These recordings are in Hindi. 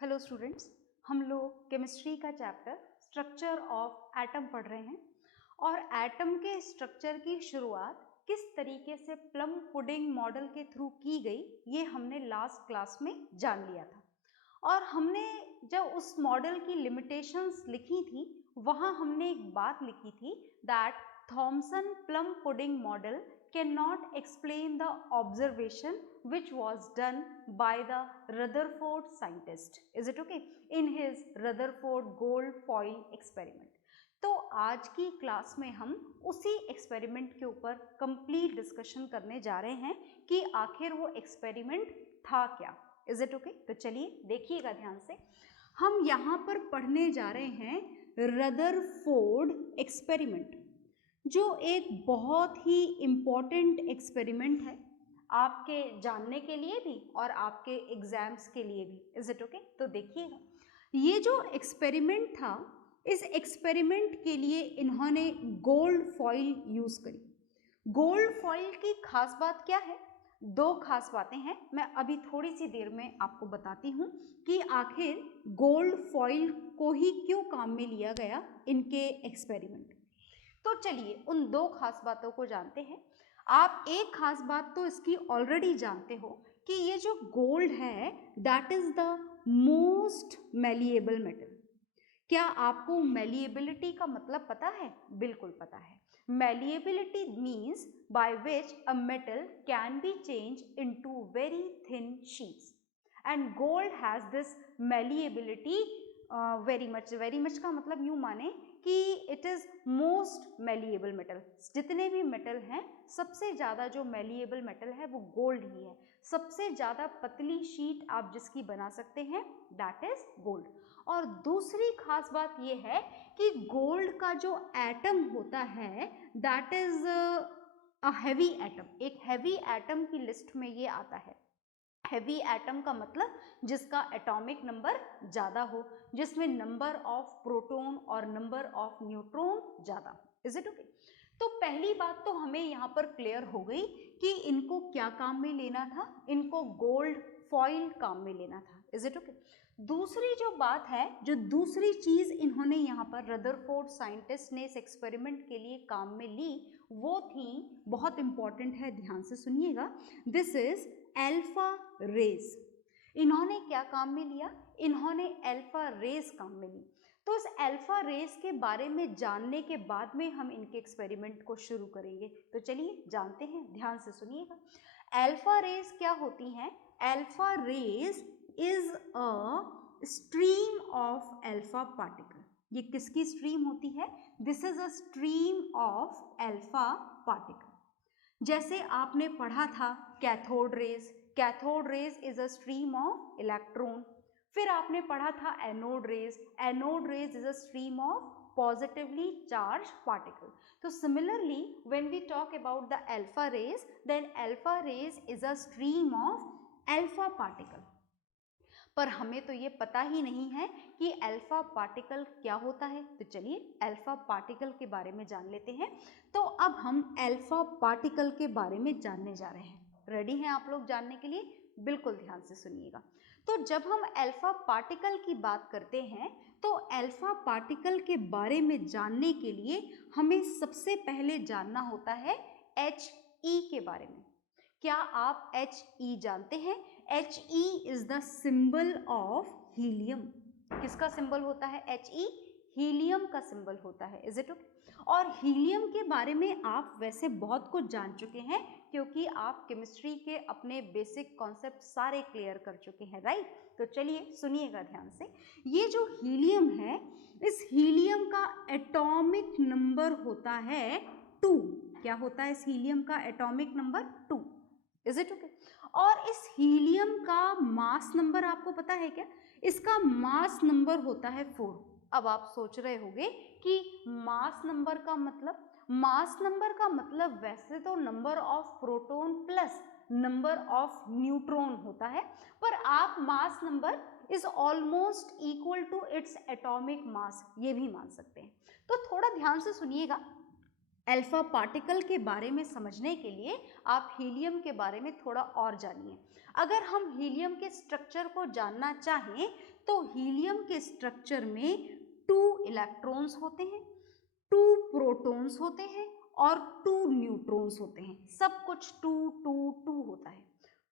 हेलो स्टूडेंट्स, हम लोग केमिस्ट्री का चैप्टर स्ट्रक्चर ऑफ एटम पढ़ रहे हैं और एटम के स्ट्रक्चर की शुरुआत किस तरीके से प्लम पुडिंग मॉडल के थ्रू की गई ये हमने लास्ट क्लास में जान लिया था। और हमने जब उस मॉडल की लिमिटेशंस लिखी थी वहाँ हमने एक बात लिखी थी that Thomson plum pudding model cannot explain the observation which was done by the Rutherford scientist. Is it okay? In his Rutherford gold foil experiment. तो आज की क्लास में हम उसी एक्सपेरिमेंट के ऊपर कंप्लीट डिस्कशन करने जा रहे हैं कि आखिर वो एक्सपेरिमेंट था क्या। Is it okay? तो चलिए देखिएगा ध्यान से। हम यहाँ पर पढ़ने जा रहे हैं रदरफोर्ड एक्सपेरिमेंट, जो एक बहुत ही इम्पॉर्टेंट एक्सपेरिमेंट है आपके जानने के लिए भी और आपके एग्जाम्स के लिए भी। Is it okay? तो देखिएगा, ये जो एक्सपेरिमेंट था, इस एक्सपेरिमेंट के लिए इन्होंने गोल्ड फॉइल यूज करी। गोल्ड फॉइल की खास बात क्या है? दो खास बातें हैं, मैं अभी थोड़ी सी देर में आपको बताती हूँ कि आखिर गोल्ड फॉइल को ही क्यों काम में लिया गया इनके एक्सपेरिमेंट। तो चलिए उन दो खास बातों को जानते हैं। आप एक खास बात तो इसकी ऑलरेडी जानते हो कि ये जो गोल्ड है that is the most malleable metal. क्या आपको मैलिएबिलिटी का मतलब पता है? बिल्कुल पता है। Malleability means by which a metal can be change into very thin sheets and gold has this malleability very much का मतलब यूं माने कि it is most malleable metal. जितने भी मेटल हैं सबसे ज़्यादा जो मैलिएबल मेटल है वो गोल्ड ही है। सबसे ज़्यादा पतली शीट आप जिसकी बना सकते हैं दैट इज गोल्ड। और दूसरी खास बात ये है कि गोल्ड का जो एटम होता है that is a heavy atom. एक हैवी एटम की लिस्ट में ये आता है। हैवी एटम का मतलब जिसका एटॉमिक नंबर ज़्यादा हो, जिसमें नंबर ऑफ प्रोटॉन और नंबर ऑफ न्यूट्रॉन ज़्यादा हो। Is it okay? तो पहली बात तो हमें यहाँ पर क्लियर हो गई कि इनको क्या काम में लेना था, इनको गोल्ड फॉइल काम में लेना था। Is it okay? दूसरी जो बात है, जो दूसरी चीज़ इन्होंने यहाँ पर रदरफोर्ड साइंटिस्ट ने इस एक्सपेरिमेंट के लिए काम में ली वो थी, बहुत इंपॉर्टेंट है, ध्यान से सुनिएगा। This is alpha rays. इन्होंने क्या काम में लिया? इन्होंने अल्फा रेज काम में ली। तो इस अल्फा रेज के बारे में जानने के बाद में हम इनके एक्सपेरिमेंट को शुरू करेंगे। तो चलिए जानते हैं, ध्यान से सुनिएगा। अल्फा रेज क्या होती हैं? Alpha rays is a stream of alpha particle. ये किसकी स्ट्रीम होती है? This is a stream of alpha particle. जैसे आपने पढ़ा था cathode rays. Cathode rays is a stream of electron. फिर आपने पढ़ा था anode rays. Anode rays is a stream of positively charged particle. So similarly when we talk about the alpha rays, then alpha rays is a stream of alpha particle. पर हमें तो ये पता ही नहीं है कि अल्फा पार्टिकल क्या होता है। तो चलिए अल्फा पार्टिकल के बारे में जान लेते हैं। तो अब हम अल्फा पार्टिकल के बारे में जानने जा रहे हैं। रेडी हैं आप लोग जानने के लिए? बिल्कुल ध्यान से सुनिएगा। तो जब हम अल्फा पार्टिकल की बात करते हैं तो अल्फा पार्टिकल के बारे में जानने के लिए हमें सबसे पहले जानना होता है He के बारे में। क्या आप He जानते हैं? He is the symbol of helium. किसका सिंबल होता है He? हीलियम का सिंबल होता है। Is it okay? और हीलियम के बारे में आप वैसे बहुत कुछ जान चुके हैं क्योंकि आप केमिस्ट्री के अपने बेसिक कॉन्सेप्ट सारे क्लियर कर चुके हैं, राइट? तो चलिए सुनिएगा ध्यान से। ये जो हीलियम है, इस हीलियम का एटॉमिक नंबर होता है 2। क्या होता है इस हीलियम का atomic number? 2। Is it okay? और इस हीलियम का मास नंबर आपको पता है क्या? इसका मास नंबर होता है 4। अब आप सोच रहे होंगे कि मास नंबर का मतलब? मास नंबर का मतलब वैसे तो number of proton plus number of neutron होता है, पर आप mass number is almost equal to its atomic mass ये भी मान सकते हैं। तो थोड़ा ध्यान से सुनिएगा। अल्फा पार्टिकल के बारे में समझने के लिए आप हीलियम के बारे में थोड़ा और जानिए। अगर हम हीलियम के स्ट्रक्चर को जानना चाहें तो हीलियम के स्ट्रक्चर में 2 इलेक्ट्रॉन्स होते हैं, 2 प्रोटॉन्स होते हैं और 2 न्यूट्रॉन्स होते हैं। सब कुछ 2 2 2 होता है।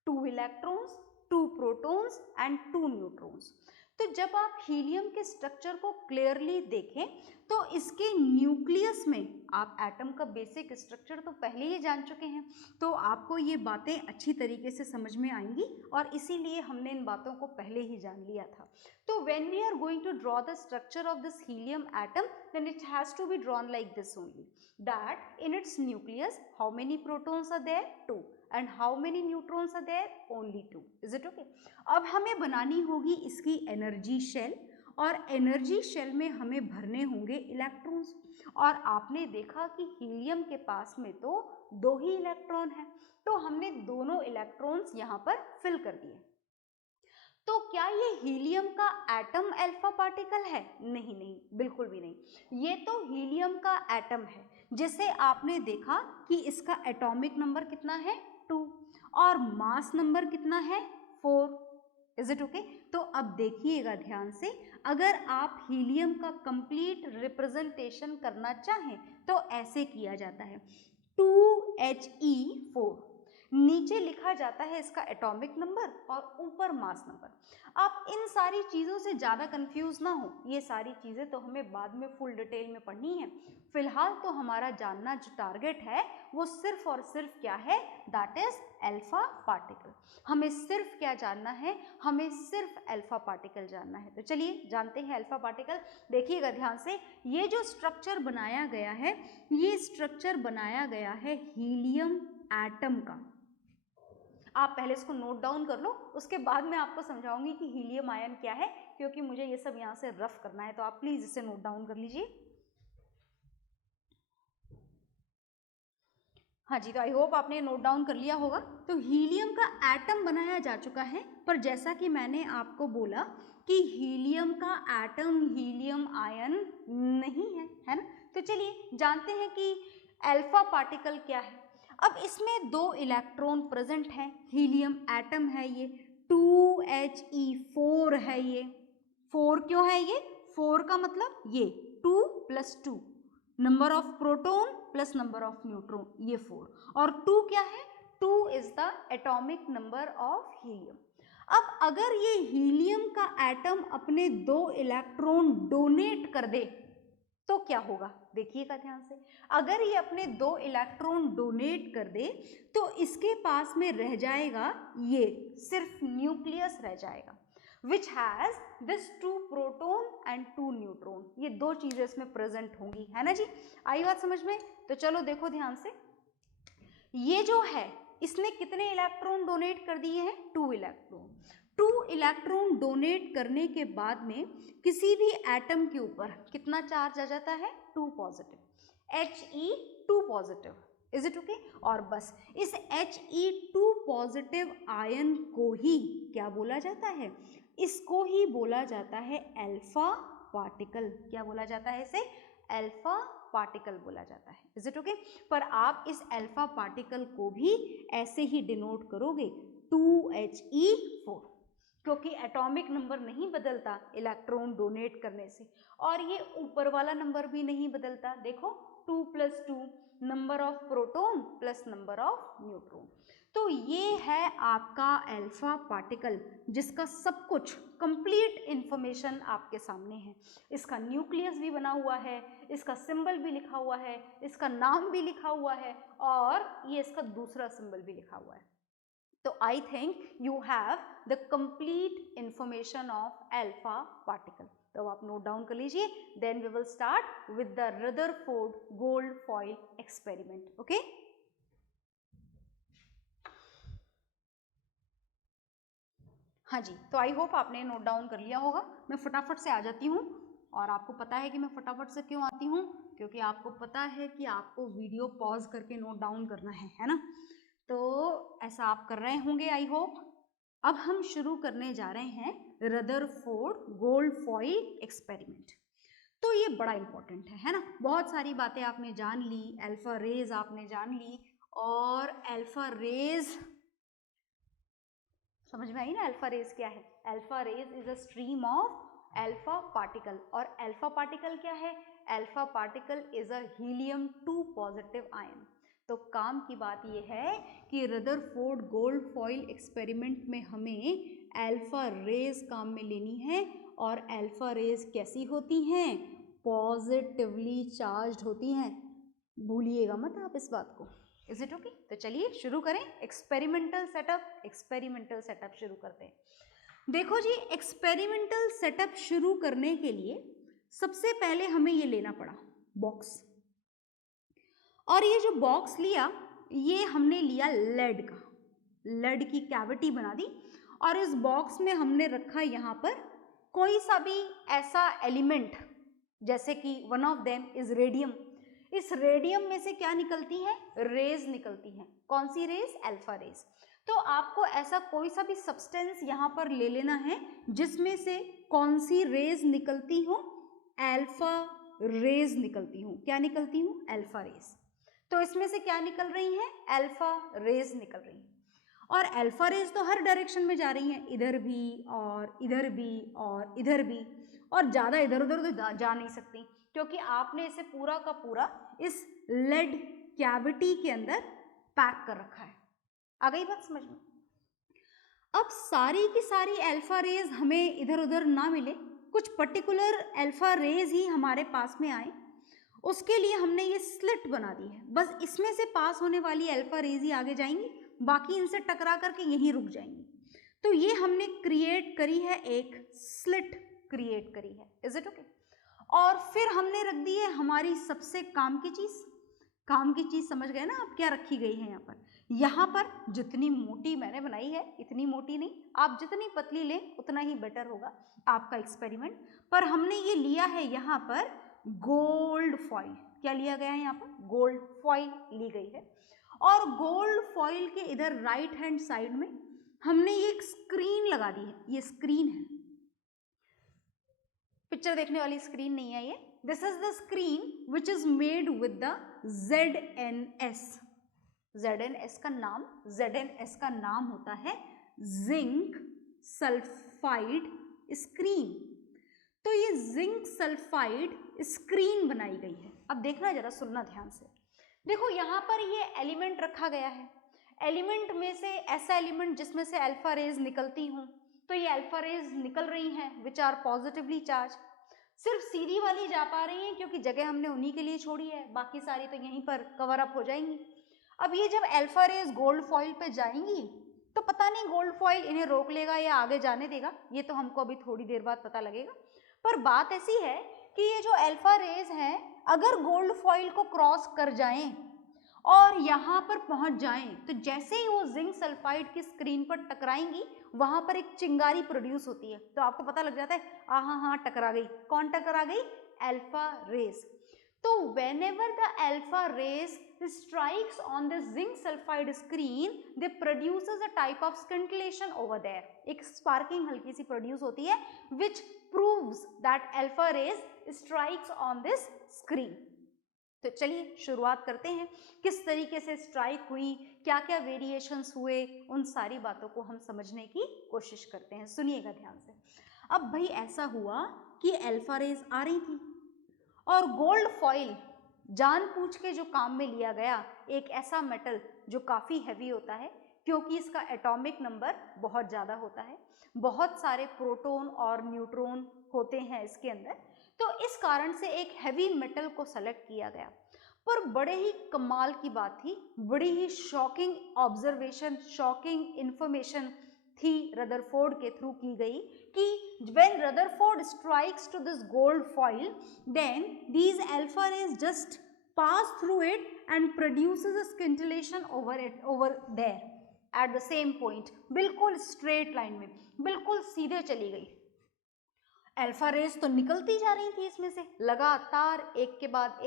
2 इलेक्ट्रॉन्स, 2 प्रोटॉन्स एंड 2 न्यूट्रॉन्स। तो जब आप हीलियम के स्ट्रक्चर को क्लियरली देखें तो इसके न्यूक्लियस में आप एटम का बेसिक स्ट्रक्चर तो पहले ही जान चुके हैं, तो आपको ये बातें अच्छी तरीके से समझ में आएंगी और इसीलिए हमने इन बातों को पहले ही जान लिया था। तो when we are going to draw the structure of this helium atom, then it has to be drawn like this only, that in its nucleus how many protons are there? 2. And how many neutrons are there? Only 2. Is it okay? अब हमें बनानी होगी इसकी एनर्जी शेल और एनर्जी शेल में हमें भरने होंगे इलेक्ट्रॉन्स। और आपने देखा कि हीलियम के पास में तो 2 ही इलेक्ट्रॉन है, तो हमने दोनों इलेक्ट्रॉन्स यहाँ पर फिल कर दिए। तो क्या ये हीलियम का एटम अल्फा पार्टिकल है? नहीं नहीं, बिल्कुल भी नहीं। ये तो हीलियम का एटम है जिसे आपने देखा कि इसका एटॉमिक नंबर कितना है? 2 और मास नंबर कितना है? 4। Is it okay? तो अब देखिएगा ध्यान से, अगर आप हीलियम का कंप्लीट रिप्रेजेंटेशन करना चाहें तो ऐसे किया जाता है 2He4, नीचे लिखा जाता है इसका एटॉमिक नंबर और ऊपर मास नंबर। आप इन सारी चीज़ों से ज़्यादा कंफ्यूज ना हो, ये सारी चीज़ें तो हमें बाद में फुल डिटेल में पढ़नी है। फिलहाल तो हमारा जानना जो टारगेट है वो सिर्फ और सिर्फ क्या है? That is alpha particle. हमें सिर्फ क्या जानना है? हमें सिर्फ अल्फा पार्टिकल जानना है। तो चलिए जानते हैं अल्फा पार्टिकल। देखिएगा ध्यान से, ये जो स्ट्रक्चर बनाया गया है, ये स्ट्रक्चर बनाया गया है हीलियम एटम का। आप पहले इसको नोट डाउन कर लो, उसके बाद मैं आपको समझाऊंगी कि हीलियम आयन क्या है, क्योंकि मुझे ये सब यहाँ से रफ करना है, तो आप प्लीज इसे नोट डाउन कर लीजिए। हाँ जी, तो आई होप आपने नोट डाउन कर लिया होगा। तो हीलियम का एटम बनाया जा चुका है, पर जैसा कि मैंने आपको बोला कि हीलियम का एटम हीलियम आयन नहीं है, है ना। तो चलिए जानते हैं कि अल्फा पार्टिकल क्या है। अब इसमें 2 इलेक्ट्रॉन प्रेजेंट है, हीलियम एटम है ये, 2He4 है ये। 4 क्यों है ये? 4 का मतलब ये 2 + 2, number of proton plus number of neutron, ये 4। और 2 क्या है? 2 is the atomic number of helium. अब अगर ये हीलियम का एटम अपने 2 इलेक्ट्रॉन डोनेट कर दे तो क्या होगा? देखिएगा ध्यान से, अगर ये अपने 2 इलेक्ट्रॉन डोनेट कर दे तो इसके पास में रह जाएगा ये सिर्फ न्यूक्लियस रह जाएगा, which has this 2 proton and 2 neutron. ये 2 चीजें इसमें प्रेजेंट होंगी, है ना जी। आई बात समझ में? तो चलो देखो ध्यान से, ये जो है इसने कितने इलेक्ट्रॉन डोनेट कर दिए हैं? 2 इलेक्ट्रॉन। 2 इलेक्ट्रॉन डोनेट करने के बाद में किसी भी एटम के ऊपर कितना चार्ज आ जाता है? 2 positive, He2 positive. Is it okay? और बस इस He2 पॉजिटिव आयन को ही क्या बोला जाता है? इसको ही बोला जाता है अल्फा पार्टिकल। क्या बोला जाता है इसे? अल्फा पार्टिकल बोला जाता है। Is it okay? पर आप इस अल्फा पार्टिकल को भी ऐसे ही डिनोट करोगे 2He4, क्योंकि एटॉमिक नंबर नहीं बदलता इलेक्ट्रॉन डोनेट करने से, और ये ऊपर वाला नंबर भी नहीं बदलता। देखो 2 + 2, number of proton plus number of neutron. तो ये है आपका अल्फा पार्टिकल, जिसका सब कुछ कंप्लीट इंफॉर्मेशन आपके सामने है। इसका न्यूक्लियस भी बना हुआ है, इसका सिंबल भी लिखा हुआ है, इसका नाम भी लिखा हुआ है, और ये इसका दूसरा सिंबल भी लिखा हुआ है। तो I think you have the complete information of alpha particle. तो आप नोट डाउन कर लीजिए। Then we will start with the Rutherford gold foil experiment. Okay, हाँ जी, तो आई होप आपने नोट डाउन कर लिया होगा। मैं फटाफट से आ जाती हूँ, और आपको पता है कि मैं फटाफट से क्यों आती हूँ, क्योंकि आपको पता है कि आपको वीडियो पॉज करके नोट डाउन करना है ना। तो ऐसा आप कर रहे होंगे आई होप। अब हम शुरू करने जा रहे हैं रदरफोर्ड गोल्ड फॉइल एक्सपेरिमेंट। तो ये बड़ा इंपॉर्टेंट है ना। बहुत सारी बातें आपने जान ली, अल्फा रेज आपने जान ली, और अल्फा रेज समझ में आई ना अल्फा रेज क्या है? Alpha rays is a stream of alpha particle, और अल्फा पार्टिकल क्या है? Alpha particle is a helium 2 positive ion. तो काम की बात यह है कि रदरफोर्ड गोल्ड फॉइल एक्सपेरिमेंट में हमें अल्फा रेज काम में लेनी है, और अल्फा रेज कैसी होती हैं? पॉजिटिवली चार्ज्ड होती हैं, भूलिएगा मत आप इस बात को। Is it okay? तो चलिए शुरू करें एक्सपेरिमेंटल सेटअप। एक्सपेरिमेंटल सेटअप शुरू करते हैं। देखो जी, एक्सपेरिमेंटल सेटअप शुरू करने के लिए सबसे पहले हमें ये लेना पड़ा बॉक्स, और ये जो बॉक्स लिया ये हमने लिया लेड का, लेड की कैविटी बना दी, और इस बॉक्स में हमने रखा यहाँ पर कोई सा भी ऐसा एलिमेंट, जैसे कि one of them is radium. इस रेडियम में से क्या निकलती है? रेज निकलती हैं। कौन सी रेज? Alpha rays. तो आपको ऐसा कोई सा भी सब्सटेंस यहाँ पर ले लेना है जिसमें से कौन सी रेज निकलती हो? अल्फा रेज निकलती हूँ। क्या निकलती हूँ? Alpha rays. तो इसमें से क्या निकल रही हैं? अल्फा रेज निकल रही हैं, और अल्फा रेज तो हर डायरेक्शन में जा रही हैं, इधर भी और इधर भी और इधर भी, और ज़्यादा इधर उधर तो जा नहीं सकती, क्योंकि आपने इसे पूरा का पूरा इस लेड कैविटी के अंदर पैक कर रखा है। आ गई बात समझ में? अब सारी की सारी अल्फा रेज हमें इधर उधर ना मिले, कुछ पर्टिकुलर अल्फा रेज ही हमारे पास में आए, उसके लिए हमने ये स्लिट बना दी है। बस इसमें से पास होने वाली अल्फा रेज ही आगे जाएंगी, बाकी इनसे टकरा करके यहीं रुक जाएंगी। तो ये हमने क्रिएट करी है, एक स्लिट क्रिएट करी है। Is it okay? और फिर हमने रख दी है हमारी सबसे काम की चीज। काम की चीज समझ गए ना आप? क्या रखी गई है यहाँ पर? यहाँ पर जितनी मोटी मैंने बनाई है, इतनी मोटी नहीं, आप जितनी पतली लें उतना ही बेटर होगा आपका एक्सपेरिमेंट। पर हमने ये लिया है यहाँ पर गोल्ड फॉइल। क्या लिया गया है यहाँ पर? गोल्ड फॉइल ली गई है, और गोल्ड फॉइल के इधर राइट हैंड साइड में हमने ये एक स्क्रीन लगा दी है। ये स्क्रीन है, पिक्चर देखने वाली स्क्रीन नहीं है ये। This is the screen which is made with the ZnS। ZnS का नाम होता है जिंक सल्फाइड स्क्रीन। तो ये जिंक सल्फाइड स्क्रीन बनाई गई है। अब देखना, जरा सुनना ध्यान से। देखो यहाँ पर ये एलिमेंट रखा गया है, एलिमेंट में से ऐसा एलिमेंट जिसमें से अल्फा रेज निकलती हूँ, तो ये अल्फा रेज निकल रही हैं विच आर पॉजिटिवली चार्ज। सिर्फ सीधी वाली जा पा रही हैं क्योंकि जगह हमने उन्हीं के लिए छोड़ी है, बाकी सारी तो यहीं पर कवर अप हो जाएंगी। अब ये जब अल्फा रेज गोल्ड फॉइल पे जाएंगी तो पता नहीं गोल्ड फॉइल इन्हें रोक लेगा या आगे जाने देगा, ये तो हमको अभी थोड़ी देर बाद पता लगेगा। पर बात ऐसी है कि ये जो अल्फा रेज हैं अगर गोल्ड फॉइल को क्रॉस कर जाएं और यहाँ पर पहुंच जाएं, तो जैसे ही वो जिंक सल्फाइड की स्क्रीन पर टकराएंगी वहां पर एक चिंगारी प्रोड्यूस होती है। तो आपको पता लग जाता है हाँ टकरा गई। कौन टकरा गई? Alpha rays. तो whenever the alpha rays strikes on the zinc sulfide screen, they produces a type of scintillation over there. एक sparking हल्की सी produce होती है which proves that alpha rays strikes on this screen. तो चलिए शुरुआत करते हैं, किस तरीके से स्ट्राइक हुई, क्या क्या वेरिएशंस हुए, उन सारी बातों को हम समझने की कोशिश करते हैं। सुनिएगा ध्यान से। अब भाई ऐसा हुआ कि अल्फा रेज आ रही थी और गोल्ड फॉइल जानबूझ के जो काम में लिया गया, एक ऐसा मेटल जो काफ़ी हैवी होता है क्योंकि इसका एटॉमिक नंबर बहुत ज़्यादा होता है, बहुत सारे प्रोटॉन और न्यूट्रॉन होते हैं इसके अंदर, तो इस कारण से एक हैवी मेटल को सेलेक्ट किया गया। पर बड़े ही कमाल की बात थी, बड़ी ही शॉकिंग ऑब्जर्वेशन, शॉकिंग इंफॉर्मेशन थी रदरफोर्ड के थ्रू की गई कि when Rutherford strikes to this gold foil, then these alpha rays just pass through it and produces a scintillation over there at the same point, बिल्कुल स्ट्रेट लाइन में, बिल्कुल सीधे चली गई। अल्फा रेज तो निकलती जा रही थी इसमें से लगातार, एक के बाद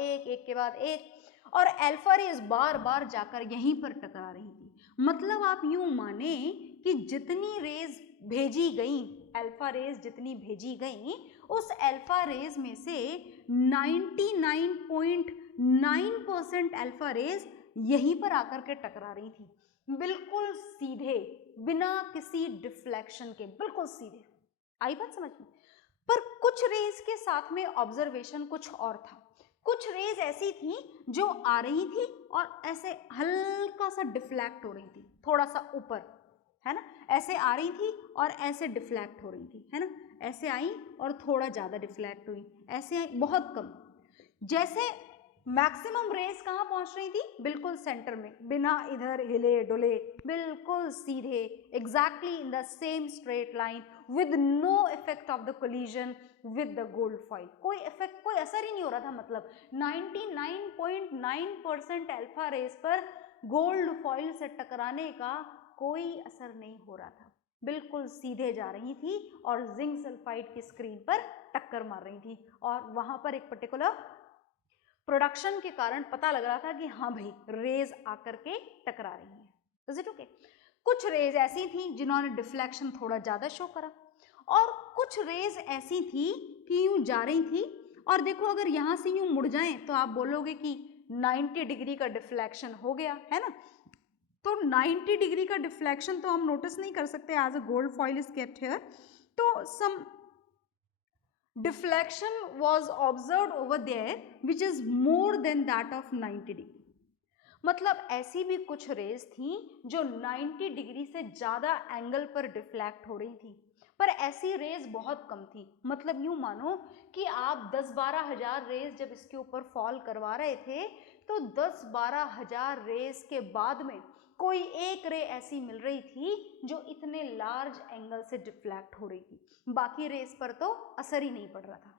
एक, और अल्फा रेज बार बार जाकर यहीं पर टकरा रही थी। मतलब आप यूं माने कि जितनी रेज भेजी गई, अल्फा रेज जितनी भेजी गई, उस अल्फा रेज में से 99.9% अल्फा रेज यहीं पर आकर के टकरा रही थी। बिल्कुल सीधे, बिना किसी डिफ्लेक्शन के, बिल्कुल सीधे। आई बात समझ में? पर कुछ रेज के साथ में ऑब्जर्वेशन कुछ और था। कुछ रेज ऐसी थी जो आ रही थी और ऐसे हल्का सा डिफ्लेक्ट हो रही थी, थोड़ा सा ऊपर, है ना, ऐसे आ रही थी और ऐसे डिफ्लेक्ट हो रही थी, है ना, ऐसे आई और थोड़ा ज्यादा डिफ्लेक्ट हुई, ऐसे आई बहुत कम। जैसे मैक्सिमम रेस कहाँ पहुंच रही थी? बिल्कुल सेंटर में, बिना इधर हिले डुले, बिल्कुल सीधे, exactly in the same straight line with no effect of the collision with the gold foil. कोई इफेक्ट, कोई असर ही नहीं हो रहा था। मतलब 99.9% अल्फा रेस पर गोल्ड फॉइल से टकराने का कोई असर नहीं हो रहा था, बिल्कुल सीधे जा रही थी और जिंक सल्फाइड की स्क्रीन पर टक्कर मार रही थी। और वहां पर एक पर्टिकुलर प्रोडक्शन के कारण पता लग रहा था कि हाँ भाई रेज आकर के टकरा रही है। Is it okay? कुछ रेज ऐसी थी जिन्होंने डिफ्लेक्शन थोड़ा ज्यादा शो करा और कुछ रेज ऐसी थी कि यूं जा रही थी और देखो अगर यहां से यूं मुड़ जाएं तो आप बोलोगे कि 90 डिग्री का डिफ्लेक्शन हो गया, है ना। तो 90 डिग्री का डिफ्लेक्शन तो हम नोटिस नहीं कर सकते as a gold foil is kept here. तो some deflection was observed over there which is more than that of 90 degree। मतलब ऐसी भी कुछ रेज थी जो 90 डिग्री से ज्यादा एंगल पर डिफ्लेक्ट हो रही थी, पर ऐसी रेज बहुत कम थी। मतलब यूं मानो कि आप 10-12 हजार रेज जब इसके ऊपर फॉल करवा रहे थे तो 10-12 हजार रेज के बाद में कोई एक रे ऐसी मिल रही थी जो इतने लार्ज एंगल से डिफ्लेक्ट हो रही थी, बाकी रेस पर तो असर ही नहीं पड़ रहा था।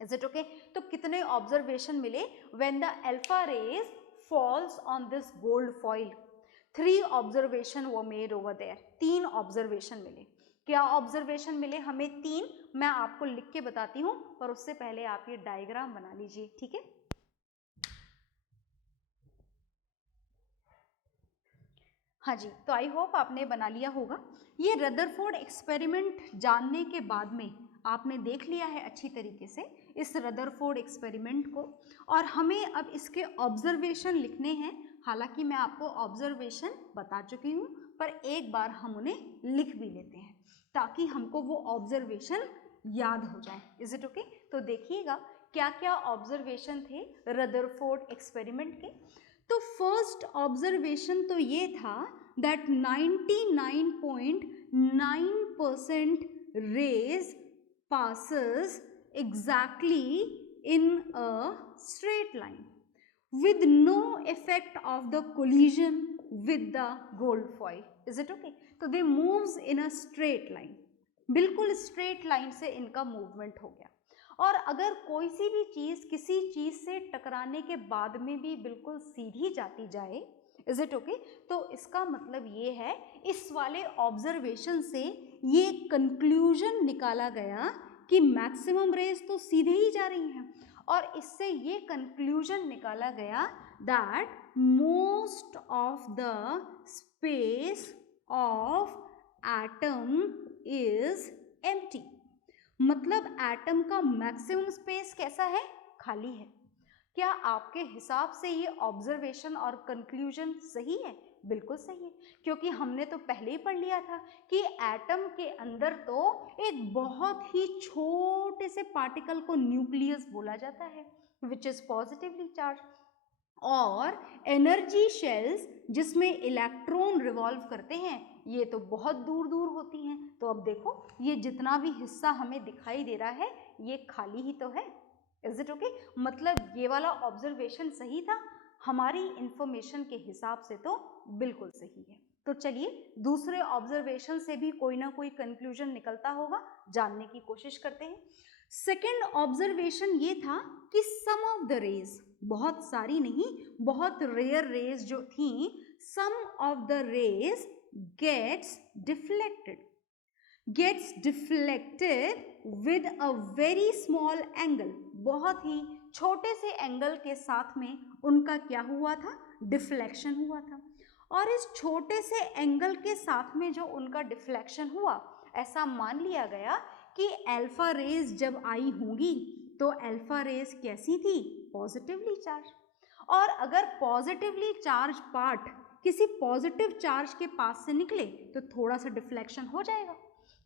Is it okay? तो कितने ऑब्जर्वेशन मिले when the alpha rays falls on this gold foil? 3 observation वो मेड ओवर देयर। 3 ऑब्जर्वेशन मिले। क्या ऑब्जर्वेशन मिले हमें? 3। मैं आपको लिख के बताती हूं, पर उससे पहले आप ये डायग्राम बना लीजिए, ठीक है? हाँ जी, तो आई होप आपने बना लिया होगा। ये रदरफोर्ड एक्सपेरिमेंट जानने के बाद में आपने देख लिया है अच्छी तरीके से इस रदरफोर्ड एक्सपेरिमेंट को, और हमें अब इसके ऑब्जर्वेशन लिखने हैं। हालांकि मैं आपको ऑब्जर्वेशन बता चुकी हूँ, पर एक बार हम उन्हें लिख भी लेते हैं ताकि हमको वो ऑब्जर्वेशन याद हो जाए। Is it okay? तो देखिएगा क्या क्या ऑब्जर्वेशन थे रदरफोर्ड एक्सपेरिमेंट के। तो फर्स्ट ऑब्जर्वेशन तो ये था that 99.9% rays passes exactly in a straight line with no effect of the collision with the gold foil. Is it okay? तो they moves in a straight line, बिल्कुल स्ट्रेट लाइन से इनका मूवमेंट हो गया। और अगर कोई सी भी चीज किसी चीज से टकराने के बाद में भी बिल्कुल सीधी जाती जाए, इज इट ओके? तो इसका मतलब ये है, इस वाले ऑब्जर्वेशन से ये कंक्लूजन निकाला गया कि मैक्सिमम रेज तो सीधे ही जा रही हैं, और इससे ये कंक्लूजन निकाला गया that most of the space of atom is empty. मतलब एटम का मैक्सिमम स्पेस कैसा है? खाली है। क्या आपके हिसाब से ये ऑब्जर्वेशन और कंक्लूजन सही है? बिल्कुल सही है, क्योंकि हमने तो पहले ही पढ़ लिया था कि एटम के अंदर तो एक बहुत ही छोटे से पार्टिकल को न्यूक्लियस बोला जाता है विच इज पॉजिटिवली चार्ज, और एनर्जी शेल्स जिसमें इलेक्ट्रॉन रिवॉल्व करते हैं ये तो बहुत दूर दूर होती हैं। तो अब देखो ये जितना भी हिस्सा हमें दिखाई दे रहा है ये खाली ही तो है। Is it okay? मतलब ये वाला ऑब्जर्वेशन सही था, हमारी इंफॉर्मेशन के हिसाब से तो बिल्कुल सही है। तो चलिए दूसरे ऑब्जर्वेशन से भी कोई ना कोई कंक्लूजन निकलता होगा, जानने की कोशिश करते हैं। सेकेंड ऑब्जर्वेशन ये था कि सम ऑफ द रेज, बहुत सारी नहीं, बहुत रेयर रेज जो थी, some of the rays gets deflected with a very small angle. बहुत ही छोटे से एंगल के साथ में उनका क्या हुआ था? डिफ्लेक्शन हुआ था। और इस छोटे से एंगल के साथ में जो उनका डिफ्लेक्शन हुआ, ऐसा मान लिया गया कि अल्फा रेज जब आई होंगी तो अल्फा रेज कैसी थी? Positively charge. और अगर पॉजिटिवली चार्ज पार्ट किसी पॉजिटिव चार्ज के पास से निकले तो थोड़ा सा डिफ्लेक्शन हो जाएगा,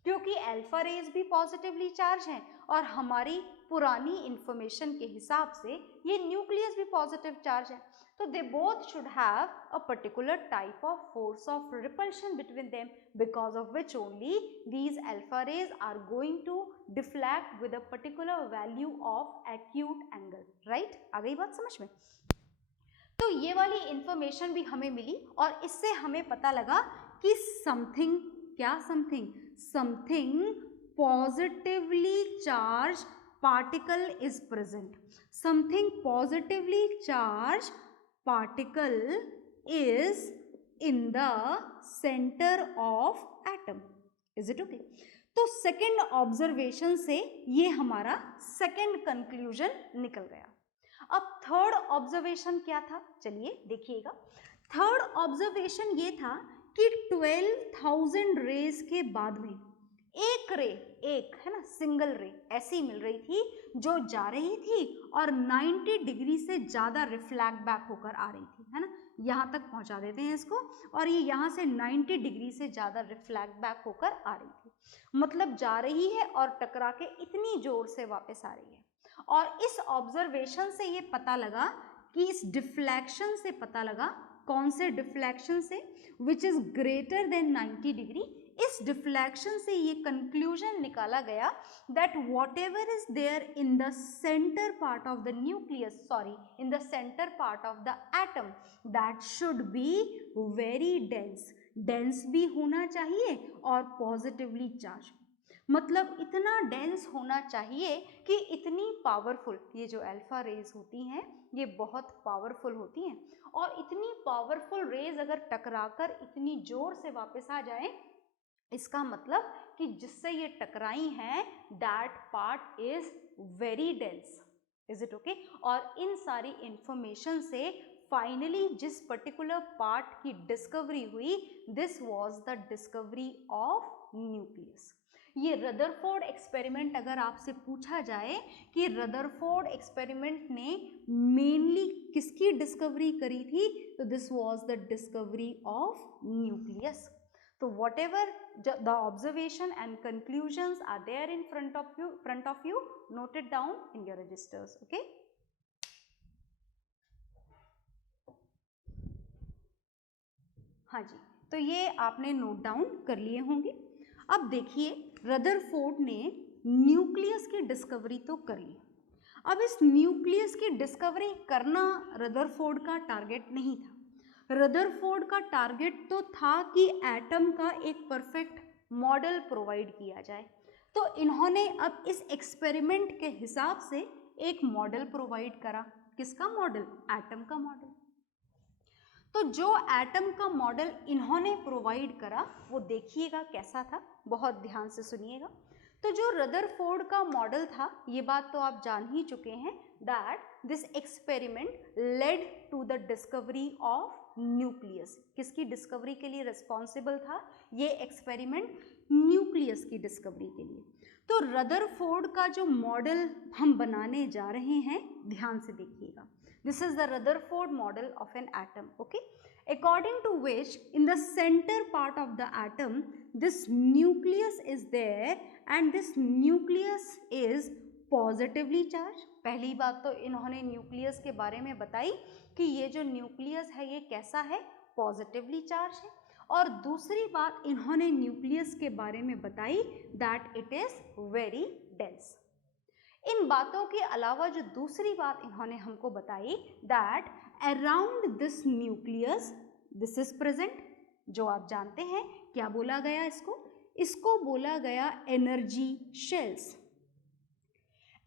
क्योंकि अल्फा रेज भी पॉजिटिवली चार्ज हैं और हमारी पुरानी इंफॉर्मेशन के हिसाब से ये न्यूक्लियस भी पॉजिटिव चार्ज है, तो they both should have a particular type of force of repulsion between them, because of which only these alpha rays are going to deflect with a particular value of acute angle, right? आ गई बात समझ में? तो ये वाली इंफॉर्मेशन भी हमें मिली और इससे हमें पता लगा कि समथिंग, क्या something, something positively charge particle is present, something positively charge particle is in the centre of atom, is it okay? तो सेकेंड ऑब्जर्वेशन से ये हमारा सेकेंड कंक्लूजन निकल गया। अब थर्ड ऑब्जर्वेशन क्या था, चलिए देखिएगा। थर्ड ऑब्जर्वेशन ये था कि 12,000 रेज के बाद में एक रे, एक है ना, सिंगल रे ऐसी मिल रही थी जो जा रही थी और 90 डिग्री से ज़्यादा रिफ्लेक्ट बैक होकर आ रही थी, है ना, यहाँ तक पहुँचा देते हैं इसको, और ये यहाँ से 90 डिग्री से ज़्यादा रिफ्लेक्ट बैक होकर आ रही थी, मतलब जा रही है और टकरा के इतनी जोर से वापस आ रही है। और इस ऑब्जर्वेशन से ये पता लगा कि इस डिफ्लेक्शन से पता लगा, कौन से डिफ्लेक्शन से, which is greater than 90 degree. इस डिफ्लेक्शन से ये कंक्लूजन निकाला गया that whatever is there in the centre part of the nucleus, sorry in the centre part of the atom, that should be very dense, dense भी होना चाहिए और पॉजिटिवली चार्ज, मतलब इतना डेंस होना चाहिए कि इतनी पावरफुल, ये जो अल्फा रेज होती हैं ये बहुत पावरफुल होती हैं, और इतनी पावरफुल रेज अगर टकराकर इतनी जोर से वापस आ जाए, इसका मतलब कि जिससे ये टकराई हैं that part is very dense, is it okay? और इन सारी इंफॉर्मेशन से फाइनली जिस पर्टिकुलर पार्ट की डिस्कवरी हुई, this was the discovery of nucleus. ये रदरफोर्ड एक्सपेरिमेंट अगर आपसे पूछा जाए कि रदरफोर्ड एक्सपेरिमेंट ने मेनली किसकी डिस्कवरी करी थी, तो this was the discovery of nucleus. तो whatever the observation and conclusions are there in front of you, note it down in your registers, okay? हाँ जी, तो ये आपने नोट डाउन कर लिए होंगे। अब देखिए, रदरफोर्ड ने न्यूक्लियस की डिस्कवरी तो कर ली। अब इस न्यूक्लियस की डिस्कवरी करना रदरफोर्ड का टारगेट नहीं था। रदरफोर्ड का टारगेट तो था कि एटम का एक परफेक्ट मॉडल प्रोवाइड किया जाए। तो इन्होंने अब इस एक्सपेरिमेंट के हिसाब से एक मॉडल प्रोवाइड करा। किसका मॉडल? एटम का मॉडल। तो जो एटम का मॉडल इन्होंने प्रोवाइड करा वो देखिएगा कैसा था, बहुत ध्यान से सुनिएगा। तो जो रदरफोर्ड का मॉडल था, ये बात तो आप जान ही चुके हैं, that this experiment led to the discovery of nucleus. किसकी डिस्कवरी के लिए रिस्पॉन्सिबल था ये एक्सपेरिमेंट? न्यूक्लियस की डिस्कवरी के लिए। तो रदरफोर्ड का जो मॉडल हम बनाने जा रहे हैं, ध्यान से देखिएगा। This is the Rutherford model of an atom, okay? According to which, in the center part of the atom, this nucleus is there, and this nucleus is positively charged. पहली बात तो इन्होंने न्यूक्लियस के बारे में बताई कि ये जो न्यूक्लियस है ये कैसा है? पॉजिटिवली चार्ज है। और दूसरी बात इन्होंने न्यूक्लियस के बारे में बताई that it is very dense. इन बातों के अलावा जो दूसरी बात इन्होंने हमको बताई that around this nucleus this is present, जो आप जानते हैं क्या बोला गया इसको? इसको बोला गया energy shells.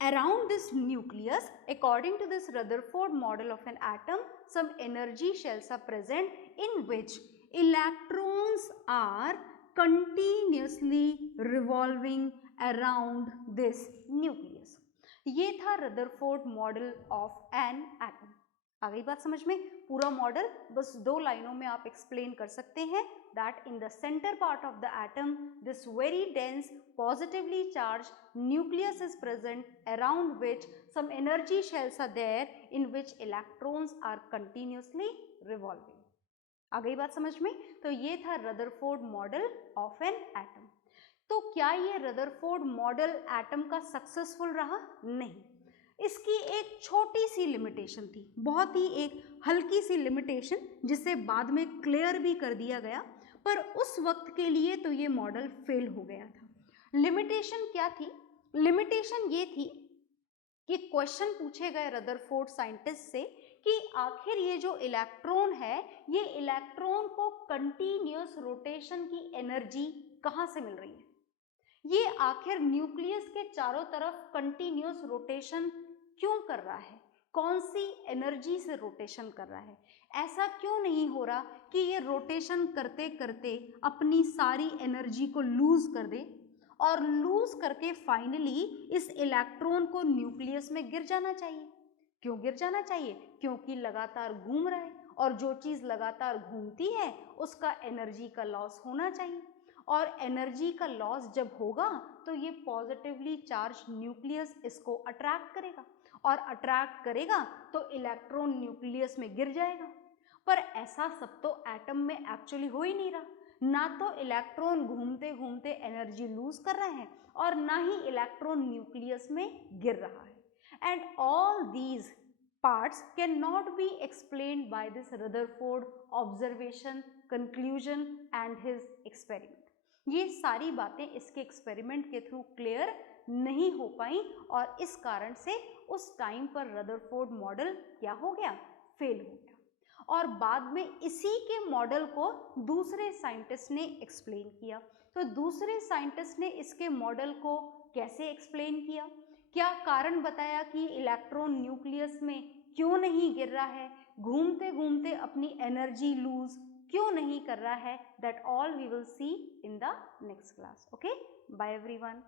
Around this nucleus, according to this Rutherford model of an atom, some energy shells are present in which electrons are continuously revolving around this nucleus. ये था Rutherford model of an atom. आ गई बात समझ में? पूरा मॉडल बस 2 लाइनों में आप एक्सप्लेन कर सकते हैं that in the center part of the atom, this very dense positively charged nucleus is present, around which some energy shells are there in which electrons are continuously revolving. आ गई बात समझ में? तो ये था Rutherford model of an atom. तो क्या ये रदरफोर्ड मॉडल एटम का सक्सेसफुल रहा? नहीं, इसकी एक छोटी सी लिमिटेशन थी, बहुत ही एक हल्की सी लिमिटेशन, जिसे बाद में क्लियर भी कर दिया गया, पर उस वक्त के लिए तो ये मॉडल फेल हो गया था। लिमिटेशन क्या थी? लिमिटेशन ये थी कि क्वेश्चन पूछे गए रदरफोर्ड साइंटिस्ट से कि आखिर ये जो इलेक्ट्रॉन है, ये इलेक्ट्रॉन को कंटिन्यूअस रोटेशन की एनर्जी कहाँ से मिल रही है? ये आखिर न्यूक्लियस के चारों तरफ कंटिन्यूअस रोटेशन क्यों कर रहा है? कौन सी एनर्जी से रोटेशन कर रहा है? ऐसा क्यों नहीं हो रहा कि ये रोटेशन करते करते अपनी सारी एनर्जी को लूज कर दे और लूज करके फाइनली इस इलेक्ट्रॉन को न्यूक्लियस में गिर जाना चाहिए? क्यों गिर जाना चाहिए? क्योंकि लगातार घूम रहा है, और जो चीज लगातार घूमती है उसका एनर्जी का लॉस होना चाहिए, और एनर्जी का लॉस जब होगा तो ये पॉजिटिवली चार्ज न्यूक्लियस इसको अट्रैक्ट करेगा, और अट्रैक्ट करेगा तो इलेक्ट्रॉन न्यूक्लियस में गिर जाएगा। पर ऐसा सब तो एटम में एक्चुअली हो ही नहीं रहा, ना तो इलेक्ट्रॉन घूमते घूमते एनर्जी लूज कर रहा है और ना ही इलेक्ट्रॉन न्यूक्लियस में गिर रहा है। And all these parts cannot be explained by this Rutherford observation, conclusion and his experiment. ये सारी बातें इसके एक्सपेरिमेंट के थ्रू क्लियर नहीं हो पाई, और इस कारण से उस टाइम पर रदरफोर्ड मॉडल क्या हो गया? फेल हो गया। और बाद में इसी के मॉडल को दूसरे साइंटिस्ट ने एक्सप्लेन किया। तो दूसरे साइंटिस्ट ने इसके मॉडल को कैसे एक्सप्लेन किया? क्या कारण बताया कि इलेक्ट्रॉन न्यूक्लियस में क्यों नहीं गिर रहा है, घूमते घूमते अपनी एनर्जी लूज क्यों नहीं कर रहा है? That all we will see in the next class. Okay, bye everyone.